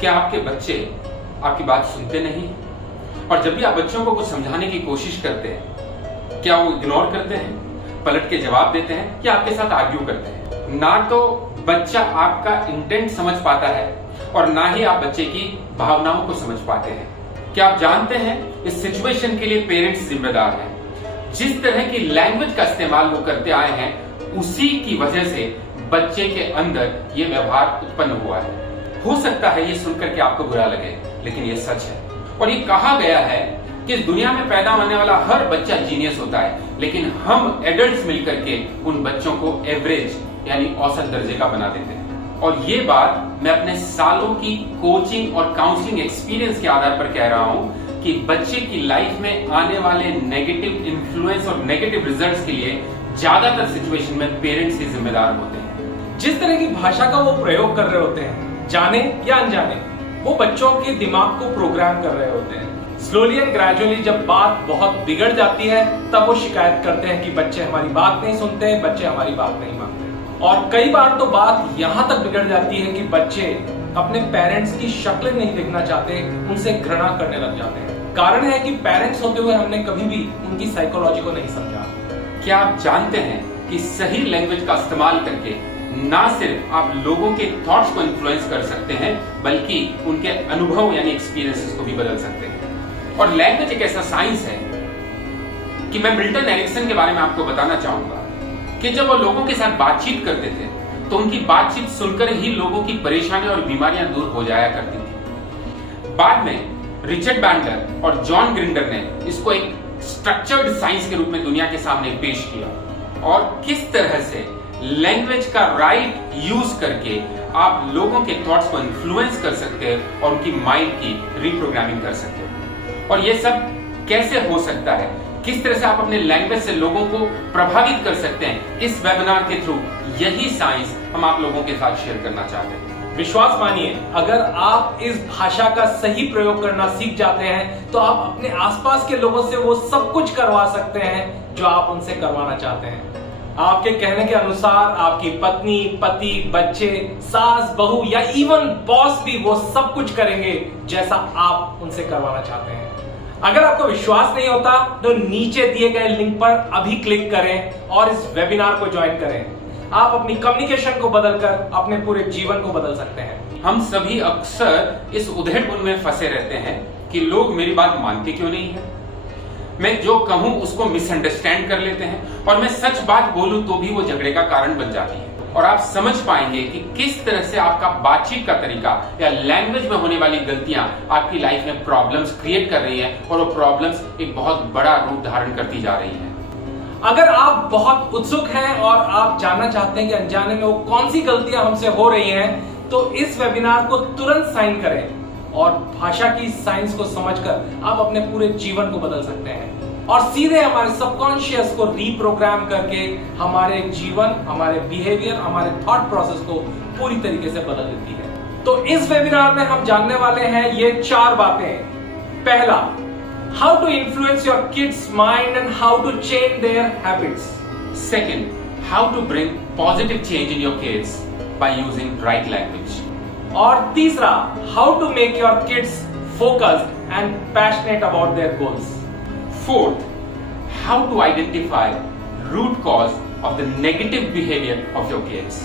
क्या आपके बच्चे आपकी बात सुनते नहीं? और जब भी आप बच्चों को कुछ समझाने की कोशिश करते हैं, क्या वो इग्नोर करते हैं, पलट के जवाब देते हैं या आपके साथ आर्ग्यू करते हैं? ना तो बच्चा आपका इंटेंट समझ पाता है और ना ही आप बच्चे की भावनाओं को समझ पाते हैं। क्या आप जानते हैं इस सिचुएशन के लिए पेरेंट्स जिम्मेदार हैं? जिस तरह की लैंग्वेज का इस्तेमाल वो करते आए हैं, उसी की वजह से बच्चे के अंदर ये व्यवहार उत्पन्न हुआ है। हो सकता है ये सुनकर के आपको बुरा लगे, लेकिन ये सच है। और ये कहा गया है कि इस दुनिया में पैदा होने वाला हर बच्चा जीनियस होता है, लेकिन हम एडल्ट्स मिलकर के उन बच्चों को एवरेज यानी औसत दर्जे का बना देते हैं। और ये बात मैं अपने सालों की कोचिंग और काउंसलिंग एक्सपीरियंस के आधार पर कह रहा हूं कि बच्चे की लाइफ में आने वाले नेगेटिव इन्फ्लुएंस और नेगेटिव रिजल्ट्स के लिए ज्यादातर सिचुएशन में पेरेंट्स ही जिम्मेदार होते हैं। जिस तरह की भाषा का वो प्रयोग कर रहे होते हैं, जाने या अनजाने, वो बच्चों के दिमाग को प्रोग्राम कर रहे होते हैं। स्लोली एंड ग्रेजुअली जब बात बहुत बिगड़ जाती है, तब वो शिकायत करते हैं कि बच्चे हमारी बात नहीं सुनते, बच्चे हमारी बात नहीं मानते। और कई बार तो बात यहां तक बिगड़ जाती है कि बच्चे अपने पेरेंट्स की शक्लें नहीं देखना चाहते, उनसे घृणा करने लग जाते हैं। कारण है कि पेरेंट्स होते हुए हमने कभी भी उनकी साइकोलॉजी को नहीं समझा। क्या आप जानते हैं कि सही लैंग्वेज का इस्तेमाल करके ना सिर्फ आप लोगों के थॉट्स को इन्फ्लुएंस कर सकते हैं, बल्कि उनके अनुभव यानी एक्सपीरियंसेस को भी बदल सकते हैं। और लैंग्वेज एक ऐसा साइंस है कि मैं मिल्टन एरिक्सन के बारे में आपको बताना चाहूंगा कि जब वो लोगों के साथ बातचीत करते थे, तो उनकी बातचीत सुनकर ही लोगों की परेशानी और बीमारियां दूर हो जाया करती थी। बाद में रिचर्ड बैंडलर और जॉन ग्रिंडर ने इसको एक स्ट्रक्चर्ड साइंस के रूप में दुनिया के सामने पेश किया। और किस तरह से लैंग्वेज का राइट यूज करके आप लोगों के थॉट्स को इन्फ्लुएंस कर सकते हैं और उनकी माइंड की रिप्रोग्रामिंग कर सकते हैं। और ये सब कैसे हो सकता है, किस तरह से आप अपने लैंग्वेज से लोगों को प्रभावित कर सकते हैं, इस वेबिनार के थ्रू यही साइंस हम आप लोगों के साथ शेयर करना चाहते हैं। विश्वास मानिए, अगर आप इस भाषा का सही प्रयोग करना सीख जाते हैं, तो आप अपने आसपास के लोगों से वो सब कुछ करवा सकते हैं जो आप उनसे करवाना चाहते हैं। आपके कहने के अनुसार आपकी पत्नी, पति, बच्चे, सास, बहू या इवन बॉस भी वो सब कुछ करेंगे जैसा आप उनसे करवाना चाहते हैं। अगर आपको विश्वास नहीं होता तो नीचे दिए गए लिंक पर अभी क्लिक करें और इस वेबिनार को ज्वाइन करें। आप अपनी कम्युनिकेशन को बदलकर अपने पूरे जीवन को बदल सकते हैं। हम सभी अक्सर इस उधेड़-बुन में फंसे रहते हैं कि लोग मेरी बात मानते क्यों नहीं है, मैं जो कहूं उसको मिसअंडरस्टैंड कर लेते हैं, और मैं सच बात बोलूं तो भी वो झगड़े का कारण बन जाती है। और आप समझ पाएंगे कि किस तरह से आपका बातचीत का तरीका या लैंग्वेज में होने वाली गलतियां आपकी लाइफ में प्रॉब्लम्स क्रिएट कर रही हैं, और वो प्रॉब्लम्स एक बहुत बड़ा रूप धारण करती जा रही हैं। अगर आप बहुत उत्सुक हैं और आप जानना चाहते हैं कि अनजाने में वो कौन सी गलतियां हमसे हो रही हैं, तो इस वेबिनार को तुरंत साइन करें और भाषा की साइंस को समझकर आप अपने पूरे जीवन को बदल सकते हैं और सीधे हमारे सबकॉन्शियस को रीप्रोग्राम करके हमारे जीवन, हमारे बिहेवियर, हमारे थॉट प्रोसेस को पूरी तरीके से बदल देती है। तो इस वेबिनार में हम जानने वाले हैं ये 4 बातें। पहला, how to influence your kids' mind and how to change their habits. Second, how to bring positive change in your kids by using right language. और तीसरा, how to make your kids focused and passionate about their goals. Fourth, how to identify root cause of the negative behavior of your kids.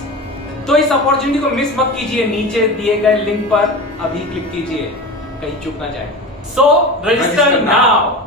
तो इस opportunity को miss मत कीजिए, नीचे दिए गए लिंक पर अभी क्लिक कीजिए, कहीं चूक ना जाए। So register now.